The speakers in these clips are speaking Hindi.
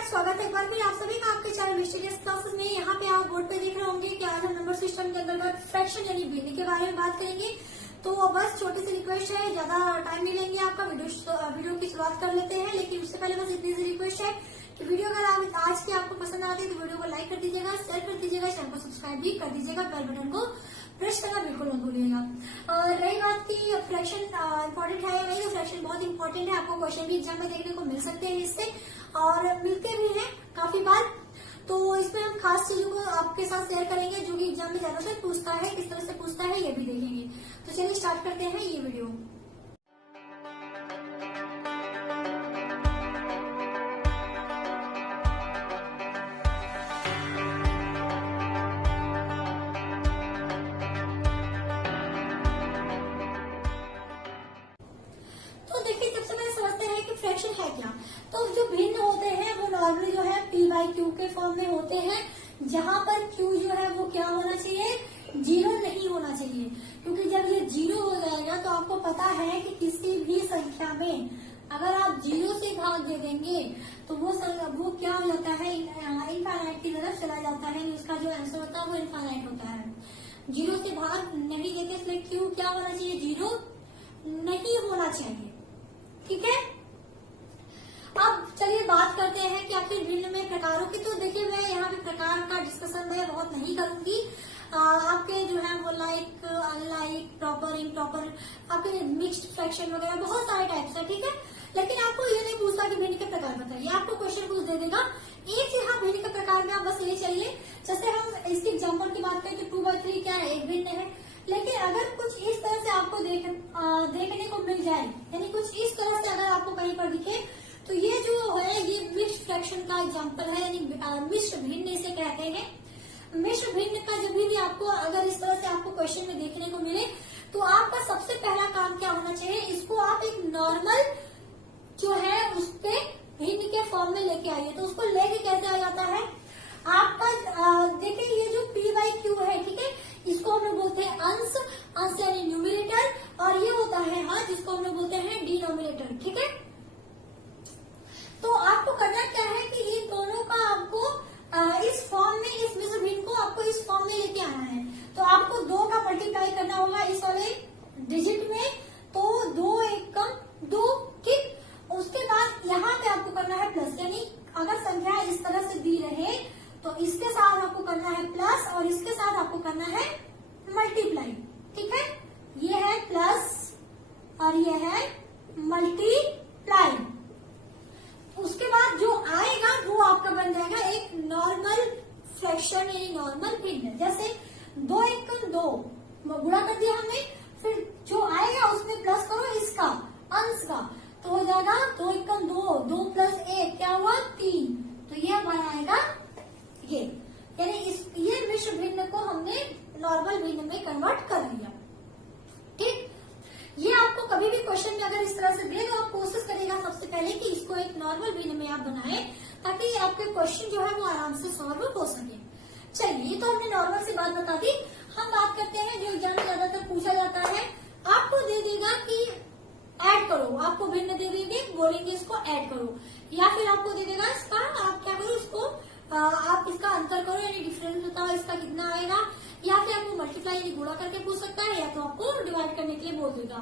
फ्रेंड्स, स्वागत है एक बार फिर आप सभी का आपके चैनल मिस्टीरियस क्लासेस में। यहाँ पे आप बोर्ड पे देख रहे होंगे कि आज हम नंबर सिस्टम के अंतर्गत फ्रैक्शन यानी भिन्न के बारे में बात करेंगे। तो बस छोटी सी रिक्वेस्ट है, ज्यादा टाइम नहीं लेंगे आपका, वीडियो की शुरुआत कर लेते हैं। लेकिन उससे पहले बस इतनी सी रिक्वेस्ट है कि वीडियो अगर आज की आपको पसंद आती है तो वीडियो को लाइक कर दीजिएगा, शेयर कर दीजिएगा, चैनल को सब्सक्राइब भी कर दीजिएगा, बेल बटन को प्रेस करना बिल्कुल मत भूलिएगा। और रही बात की फ्रैक्शन इंपॉर्टेंट है या नहीं, तो फ्रैक्शन बहुत इंपॉर्टेंट है। आपको क्वेश्चन भी एग्जाम में देखने को मिल सकते हैं इससे, और मिलते भी हैं काफी बार। तो इसमें हम खास चीजों को आपके साथ शेयर करेंगे जो कि एग्जाम में ज्यादातर पूछता है, किस तरह से पूछता है ये भी देखेंगे। तो चलिए स्टार्ट करते हैं ये वीडियो। फ्रैक्शन है क्या? तो जो भिन्न होते हैं वो नॉर्मली जो है p/q के फॉर्म में होते हैं, जहां पर q जो है वो क्या होना चाहिए, जीरो नहीं होना चाहिए। क्योंकि जब ये जीरो हो जाएगा तो आपको पता है कि किसी भी संख्या में अगर आप जीरो से भाग दे देंगे तो वो क्या हो जाता है, इनफाइनाइट की तरफ चला जाता है। उसका जो आंसर होता है वो इनफाइनाइट होता है। जीरो से भाग नहीं देते, इसलिए q क्या होना चाहिए, जीरो नहीं होना चाहिए। ठीक है, अब चलिए बात करते हैं कि आखिर भिन्न में प्रकारों की। तो देखिए, मैं यहाँ पे प्रकार का डिस्कशन मैं बहुत नहीं करूंगी। आपके जो है वो लाइक, अनलाइक, प्रॉपर, इम्प्रॉपर, आपके मिक्स्ड फ्रैक्शन वगैरह बहुत सारे टाइप्स है। ठीक है, लेकिन आपको ये नहीं पूछता कि भिन्न के प्रकार बताइए, आपको क्वेश्चन पूछ दे देगा एक से। हाँ, भिन्न के प्रकार में आप बस ये चलिए, जैसे हम इसके एग्जाम्पल की बात करें तो 2/3 क्या है, एक भिन्न है। लेकिन अगर कुछ इस तरह से आपको देखने को मिल जाए, यानी कुछ इस तरह से अगर आपको कहीं पर दिखे, तो ये जो है ये मिक्स्ड फ्रैक्शन का एग्जांपल है, यानी मिश्र भिन्न इसे कहते हैं। मिश्र भिन्न का जब भी आपको अगर इस तरह से आपको क्वेश्चन में देखने को मिले तो आपका सबसे पहला काम क्या होना चाहिए, इसको आप एक नॉर्मल जो है उसके भिन्न के फॉर्म में लेके आइए। तो उसको लेके कैसे आ जाता है आपका, देखिए ये जो p/q है, ठीक है, इसको हम लोग बोलते हैं अंश यानी न्यूमरेटर, और ये होता है हाँ जिसको हम लोग बोलते हैं डिनोमिनेटर। ठीक है, तो आपको करना क्या है कि इन दोनों का आपको इस फॉर्म में, इस मिश्र भिन्न को आपको इस फॉर्म में लेके आना है। तो आपको 2 का मल्टीप्लाई करना होगा इस वाले डिजिट में, तो 2 एकम 2। ठीक, उसके बाद यहाँ पे आपको करना है प्लस, यानी अगर संख्या इस तरह से दी रहे तो इसके साथ आपको करना है प्लस और इसके साथ आपको करना है मल्टीप्लाई। ठीक है, ये है प्लस और ये है मल्टीप्लाई। उसके बाद जो आएगा वो आपका बन जाएगा एक नॉर्मल फ्रैक्शन यानी नॉर्मल भिन्न। जैसे 2 एकम 2 गुणा कर दिया हमने, फिर जो आएगा उसमें प्लस करो इसका अंश का, तो हो जाएगा 2 एकम 2, 2 + 1 क्या हुआ 3। तो ये बन आएगा ये, यानी ये मिश्र भिन्न को हमने नॉर्मल भिन्न में कन्वर्ट कर लिया। ठीक, ये आपको कभी भी क्वेश्चन में अगर इस तरह से दे तो आप कोशिश करिएगा सबसे पहले कि इसको एक नॉर्मल भिन्न में आप बनाएं, ताकि आपके क्वेश्चन जो है वो आराम से सॉल्व हो सके। चलिए, ये तो हमने नॉर्मल सी बात बता दी। हम बात करते हैं जो एग्जाम में ज्यादातर पूछा जाता है, आपको दे देगा कि ऐड करो, आपको भिन्न दे देंगे, बोलेंगे इसको ऐड करो, या फिर आपको दे देगा इसका आप क्या करो, इसको आप इसका अंतर करो, यानी डिफरेंस बताओ इसका कितना आएगा, या फिर आपको मल्टीप्लाई यानी गुणा करके पूछ सकता है, या तो आपको डिवाइड करने के लिए बोल देगा।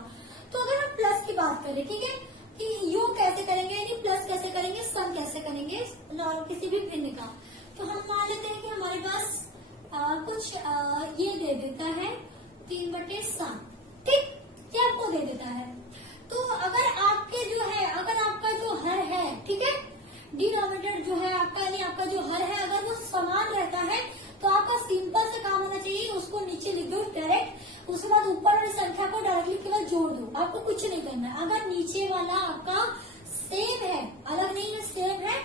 तो अगर हम प्लस की बात करें, ठीक है, कि योग कैसे करेंगे, यानी प्लस कैसे करेंगे, सम कैसे करेंगे किसी भी भिन्न का, तो हम मान लेते हैं कि हमारे पास कुछ ये दे देता है 3/7। ठीक, ये आपको दे देता है। तो अगर आपके जो है, अगर आपका जो हर है, ठीक है, डिनोमिनेटर जो है आपका, यानी आपका जो हर है अगर वो समान रहता है तो आपका सिंपल से काम होना चाहिए, उसको नीचे लिख दो डायरेक्ट, उसके बाद ऊपर वाली संख्या को डायरेक्टली केवल जोड़ दो, आपको कुछ नहीं करना। अगर नीचे वाला आपका सेम है, अलग नहीं है, सेम है,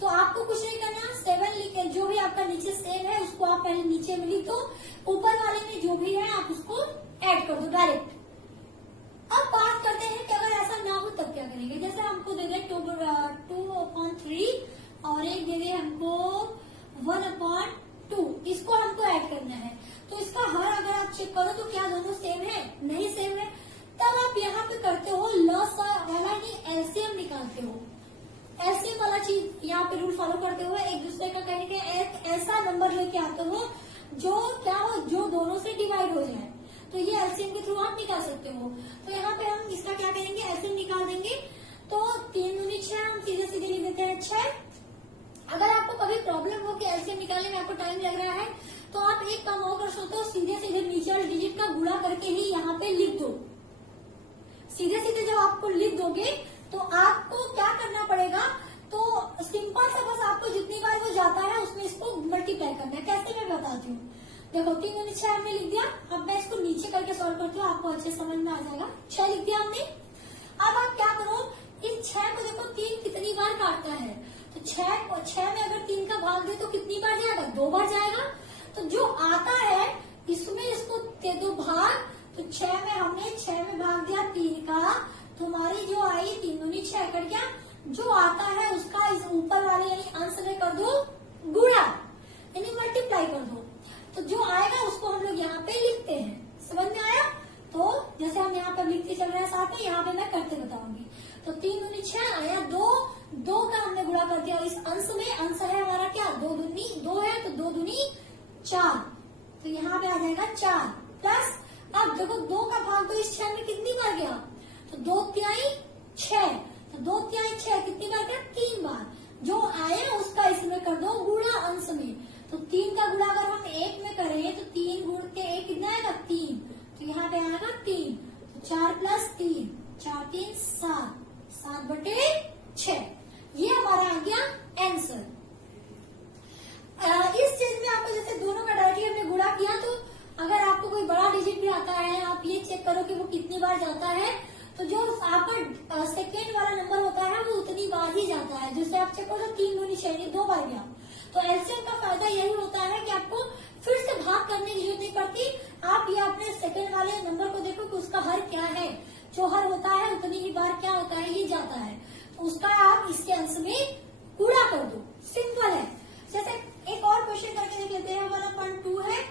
तो आपको कुछ नहीं करना। 7 लिख, जो भी आपका नीचे सेम है उसको आप पहले नीचे में लिख दो, ऊपर वाले में जो भी है आप उसको ऐड कर दो डायरेक्ट। अब बात करते हैं कि अगर ऐसा ना हो तब क्या करेंगे। जैसे हमको दे दे 2/3 और एक दे दे हमको 1/2, इसको हमको ऐड करना है। तो इसका हर अगर आप चेक करो तो क्या दोनों सेम है, नहीं सेम है, तब आप यहाँ पे करते हो लॉस वाला ही एलसीएम निकालते हो। एलसीएम वाला चीज यहाँ पे रूल फॉलो करते हुए एक दूसरे का कहने के एक ऐसा नंबर लेके आते हो जो क्या हो, जो दोनों से डिवाइड हो जाए। तो ये एलसीएम के थ्रू आप निकाल सकते हो। तो यहाँ पे हम इसका क्या करेंगे, एलसीएम निकाल देंगे। तो 3 दूनी 6, हम सीधे सीधे लिख देते हैं 6। अगर आपको कभी प्रॉब्लम हो कि एलसीएम निकालने में आपको टाइम लग रहा है तो आप एक काम और कर सकते हो, सीधे सीधे नीचे वाले डिजिट का गुणा करके ही यहाँ पे लिख दो। सीधे सीधे जब आपको लिख दोगे तो आपको क्या करना पड़ेगा, तो सिंपल सा बस आपको जितनी बार वो जाता है उसमें इसको मल्टीप्लाई करना है। कैसे मैं बताती हूँ। देखो 3 दूनी 6 हमने लिख दिया। अब मैं इसको नीचे करके सॉल्व करती हूँ, आपको अच्छे समझ में आ जाएगा। 6 लिख दिया हमने। अब आप क्या करो, इस 6 को देखो 3 कितनी बार काटता है, तो 6 में अगर 3 का भाग दे तो कितनी बार जाएगा, 2 बार जाएगा। तो जो आता है इसमें इसको दे दो भाग। तो 6 में हमने 6 में भाग दिया 3 का, तुम्हारी जो आई 3 दूनी 6 कट गया। जो आता है उसका इस ऊपर वाले यानी अंश में कर दो गुणा, यानी मल्टीप्लाई कर दो। तो जो आएगा उसको हम लोग यहाँ पे लिखते हैं। समझ में आया। तो जैसे हम यहाँ पर लिखते चल रहे हैं साथ में, यहाँ पे मैं करते बताऊंगी। तो 3 दूनी 6 आया 2 का हमने गुणा कर दिया। और इस अंश में अंश है हमारा क्या, 2 दूनी 2 है तो 2 दूनी 4। तो यहाँ पे आ जाएगा 4 प्लस। अब देखो 2 का भाग तो इस 6 में कितनी बार गया, तो 2 तिहाई 6। तो 2 तिहाई 6 कितनी बार गया, 3 बार। जो आया उसका इसमें कर दो गुणा अंश में। तो 3 का गुणा अगर हम 1 में करें तो 3 गुण के 1 कितना आएगा, 3। तो यहाँ पे आएगा 3। तो 4 प्लस 3, 4 3 7, 7/6। ये हमारा आ गया आंसर। इस चीज में आपको जैसे दोनों का डायरेक्टली हमने गुणा किया, तो अगर आपको कोई बड़ा डिजिट भी आता है, आप ये चेक करो कि वो कितनी बार जाता है। तो जो आपका सेकेंड वाला नंबर होता है वो उतनी बार ही जाता है। जैसे आप चेक करो 3 दूनी 6 2 बार गया। तो एलसीएम का फायदा यही होता है कि आपको फिर से भाग करने की जरूरत नहीं पड़ती। आप ये अपने सेकेंड वाले नंबर को देखो कि उसका हर क्या है। जो हर होता है उतनी ही बार क्या होता है, ये जाता है। तो उसका आप इसके अंश में गुणा कर दो। सिंपल है। जैसे एक और क्वेश्चन करके देख लेते हैं। 1/2 है,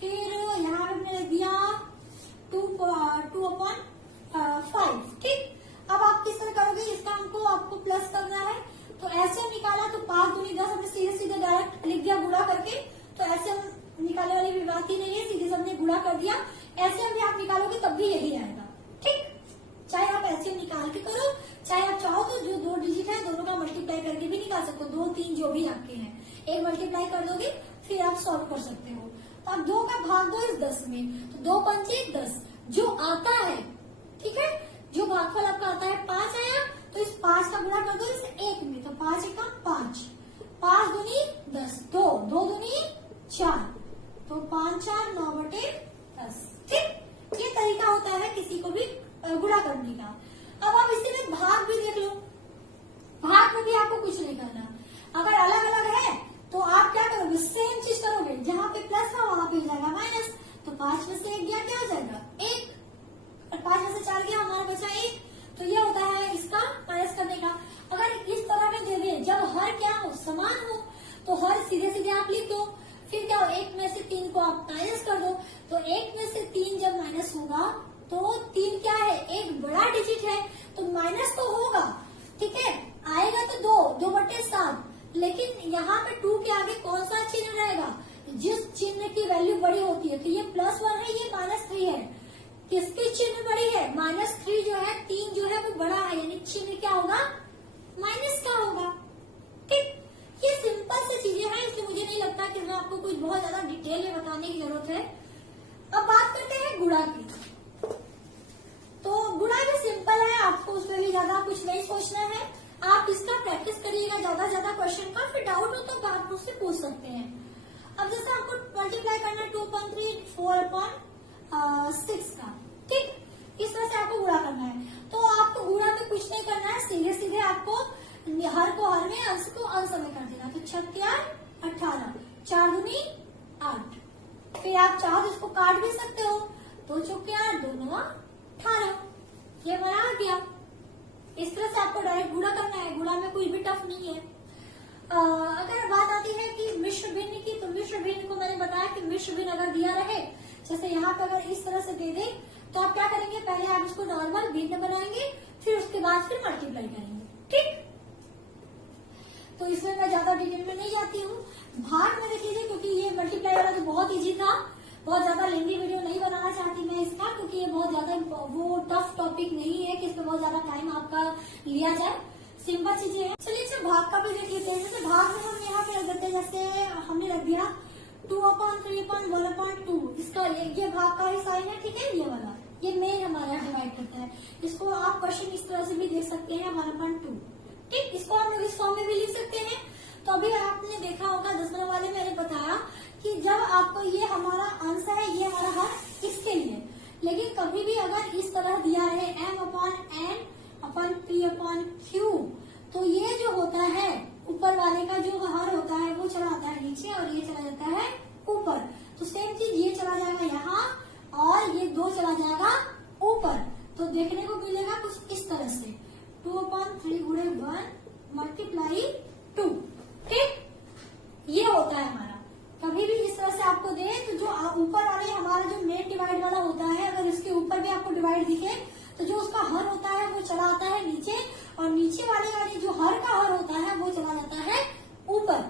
फिर यहाँ पे मैंने दिया 2/5। ठीक। अब आप किस तरह करोगे, इसका हमको आपको प्लस करना है। तो ऐसे हम निकाला तो 5 दूनी 10, हमने सीधे सीधे डायरेक्ट लिख दिया गुणा करके। तो ऐसे हम निकालने वाली भी बात ही नहीं है, सीधे हमने गुणा कर दिया। ऐसे हम भी आप निकालोगे तब भी यही आएगा। ठीक। चाहे आप ऐसे निकाल के करो, चाहे आप चाहो तो जो 2 डिजिट है दोनों का मल्टीप्लाई करके भी निकाल सकते हो। 2 3 जो भी आपके हैं, एक मल्टीप्लाई कर दोगे फिर आप सॉल्व कर सकते हो। तो आप 2 का भाग दो इस 10 में, तो 2 पंचे 10। जो आता है, ठीक है, जो भागफल आपका आता है 5 आया, तो इस 5 का गुणा कर दो इस 1 में। तो 5 1 5, 5 दूनी 10, 2 दूनी 4, तो 5 4 9/10। ठीक। ये तरीका होता है किसी को भी गुणा करने का। अब आप इसी में भाग भी देख लो। भाग में भी आपको कुछ नहीं करना। अगर अलग अलग है तो आप क्या करोगे, सेम चीज करोगे। जहाँ पे प्लस था वहां पे जाएगा माइनस। तो 5 में से 1 गया, क्या हो जाएगा 1। और 5 में से 4 गया, हमारा बचा 1। तो ये होता है इसका माइनस करने का। अगर इस तरह में दे दे जब हर क्या हो, समान हो, तो हर सीधे सीधे आप लिख दो। फिर क्या हो, 1 में से 3 को आप माइनस कर दो। तो 1 में से 3 जब माइनस होगा तो 3 क्या है, एक बड़ा डिजिट है, तो माइनस तो होगा। ठीक है, आएगा तो 2/7। लेकिन यहाँ पे 2 के आगे कौन सा चिन्ह रहेगा, जिस चिन्ह की वैल्यू बड़ी होती है। तो ये +1 है, ये -3 है। किसकी चिन्ह बड़ी है, -3 जो है, 3 जो है वो बड़ा है, यानी चिन्ह क्या होगा, माइनस का होगा। ठीक। ये सिंपल सी चीजें हैं, इसलिए मुझे नहीं लगता कि हमें आपको कुछ बहुत ज्यादा डिटेल में बताने की जरूरत है। अब बात करते हैं गुणा की। तो गुणा भी सिंपल है, आपको उसमें भी ज्यादा कुछ नहीं सोचना है। आप इसका प्रैक्टिस करिएगा ज्यादा ज्यादा क्वेश्चन का, फिर डाउट हो तो आप मुझसे पूछ सकते हैं। अब जैसे आपको मल्टीप्लाई करना है 2/3 4/6 का। ठीक। इस तरह से आपको गुणा करना है। तो आपको गुणा में कुछ नहीं करना है, सीधे सीधे आपको हर को हर में, अंश को अंश में कर देना। तो 6 18, 4 दूनी 8। फिर आप चाहो तो इसको काट भी सकते हो। 2 चौके 8, 2 9 18। ये हमारा आ गया। इस तरह से आपको डायरेक्ट गुणा करना है। गुणा में कुछ भी टफ नहीं है। अगर बात आती है कि मिश्र भिन्न की, तो मिश्र भिन्न को मैंने बताया कि मिश्र भिन्न अगर दिया रहे, जैसे यहाँ पे अगर इस तरह से दे दे, तो आप क्या करेंगे, पहले आप इसको नॉर्मल भिन्न बनाएंगे, फिर उसके बाद फिर मल्टीप्लाई करेंगे। ठीक। तो इसमें मैं ज्यादा डिटेल में नहीं जाती हूँ। भाग में देख लीजिए, क्योंकि ये मल्टीप्लाई वाला तो बहुत इजी था, बहुत ज्यादा लेंदी वीडियो नहीं बनाना चाहती मैं इसका, क्योंकि ये बहुत ज्यादा वो टफ टॉपिक नहीं है कि इसमें बहुत ज्यादा टाइम आपका लिया जाए, सिंपल चीजें हैं। चलिए अच्छा भाग का भी देख लेते हैं। जैसे भाग में हम यहाँ पे रख देते हैं, जैसे हमने रख दिया 2/3/1/2, इसका ये भाग का ही साइन है, ठीक है, ये वाला ये मेन हमारा डिवाइड करता है। इसको आप क्वेश्चन इस तरह से भी देख सकते हैं 1/2, ठीक, इसको हम लोग इस फॉर्म में भी लिख सकते हैं। तो अभी आपने देखा होगा 10 नंबर वाले मैंने बताया कि जब आपको ये हमारा आंसर है, ये हमारा है इसके लिए, लेकिन कभी भी अगर इस तरह दिया रहे m/n/p/q, तो ये जो होता है ऊपर वाले का जो हर होता है वो चला आता है नीचे और ये चला जाता है ऊपर। तो सेम चीज ये चला जाएगा यहाँ और ये 2 चला जाएगा ऊपर। तो देखने को मिलेगा कुछ इस तरह से 2/3 × 1 × 2, ठीक, ये होता है हमारा। कभी भी इस तरह से आपको दे तो जो ऊपर वाले हमारा जो मेन डिवाइड वाला होता है, अगर इसके ऊपर भी आपको डिवाइड दिखे तो जो उसका हर होता है वो चला आता है नीचे, और नीचे वाले जो हर का हर होता है वो चला जाता है ऊपर।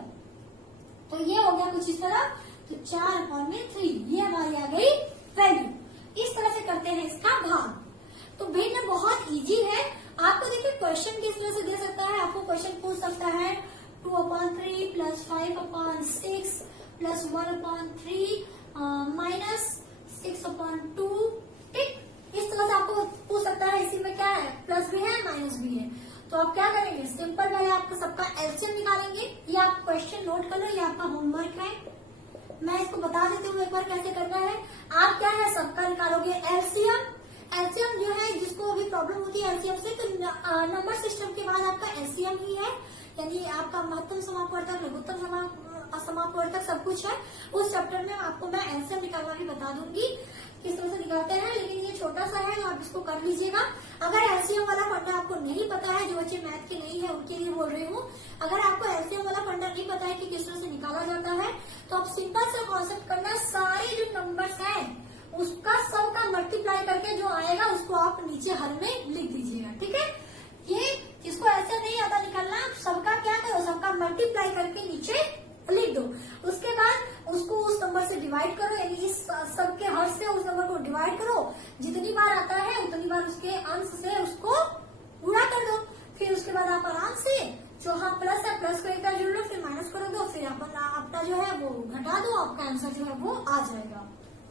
तो ये हो गया कुछ इस तरह। तो 4/3 ये हमारी आ गई वैल्यू। इस तरह से करते हैं इसका भाग। तो भिन्न बहुत इजी है। आपको देखिए क्वेश्चन किस तरह से दे सकता है, आपको क्वेश्चन पूछ सकता है 2/3 + 5/6 + 1/3 - 6/2, ठीक, इस तरह से आपको पूछ सकता है। इसी में क्या है, प्लस भी है माइनस भी है। तो आप क्या करेंगे, सिंपल पहले आपका सबका एलसीएम निकालेंगे। ये आप क्वेश्चन नोट कर लो, ये आपका होमवर्क है। मैं इसको बता देती हूँ एक बार कैसे करना है। आप क्या है, सबका निकालोगे एलसीएम। एलसीएम जो है, जिसको अभी प्रॉब्लम होती है एलसीएम से, तो नंबर सिस्टम के बाद आपका एलसीएम ही है, यानी आपका महत्तम समापवर्तक, लघुत्तम समापवर्तक सब कुछ है। उस चैप्टर में आपको मैं एलसीएम निकालना भी बता दूंगी किस तरह से निकालते हैं, लेकिन ये छोटा सा है तो आप इसको कर लीजिएगा। अगर एलसीएम वाला फंडा आपको नहीं पता है, जो बच्चे मैथ के नहीं है उनके लिए बोल रही हूँ, अगर आपको एलसीएम वाला फंडा नहीं पता है कि किस तरह से निकाला जाता है, तो आप सिंपल सा कॉन्सेप्ट करना, सारे जो नंबर्स हैं उसका सबका मल्टीप्लाई करके जो आएगा उसको आप नीचे हर में लिख दीजिएगा, ठीक है। ये जिसको ऐसे नहीं आता निकालना, सबका क्या करो, सबका मल्टीप्लाई करके नीचे लिख दो। उसके बाद उसको उस नंबर से डिवाइड करो, यानी इस सबके हर से उस नंबर को डिवाइड करो। जितनी बार आता है उतनी बार उसके अंश से उसको गुणा कर दो। फिर उसके बाद आप आराम से जो हाँ प्लस है, प्लस को एक बार जोड़ लो, फिर माइनस कर दो, फिर अपना जो है वो घटा दो, आपका आंसर जो है वो आ जाएगा,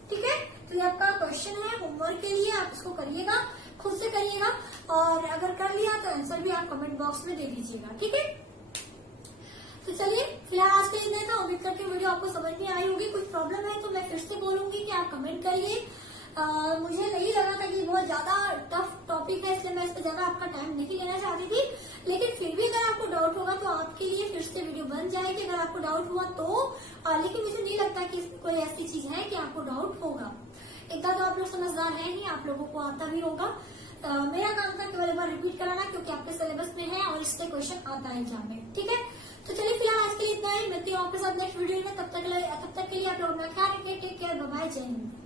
ठीक है। तो ये आपका क्वेश्चन है होमवर्क के लिए, आप इसको करिएगा, खुद से करिएगा, और अगर कर लिया तो आंसर भी आप कमेंट बॉक्स में दे दीजिएगा, ठीक है। तो चलिए फिलहाल आज के लिए था, उम्मीद करती हूँ वीडियो आपको समझ में आई होगी। कुछ प्रॉब्लम है तो मैं फिर से बोलूंगी कि आप कमेंट करिए। मुझे नहीं लगा था कि बहुत ज्यादा टफ टॉपिक है, इसलिए मैं इस पर ज्यादा आपका टाइम नहीं लेना चाहती थी, लेकिन फिर भी अगर आपको डाउट होगा तो आपके लिए फिर से वीडियो बन जाएगी, अगर आपको डाउट हुआ तो। लेकिन मुझे नहीं लगता कि कोई ऐसी चीज है कि आपको डाउट होगा। इतना तो आप लोग समझदार हैं ही, आप लोगों को आता भी होगा। मेरा काम था केवल एक बार रिपीट कराना, क्योंकि आपके सिलेबस में है और इससे क्वेश्चन आता है एग्जाम में, ठीक है। तो चलिए फिलहाल आज के लिए इतना ही, मिलती हूँ आपके साथ नेक्स्ट वीडियो में। तब तक के लिए आप लोग अपना ख्याल रखिए, टेक केयर, बाय बाय, जय हिंद।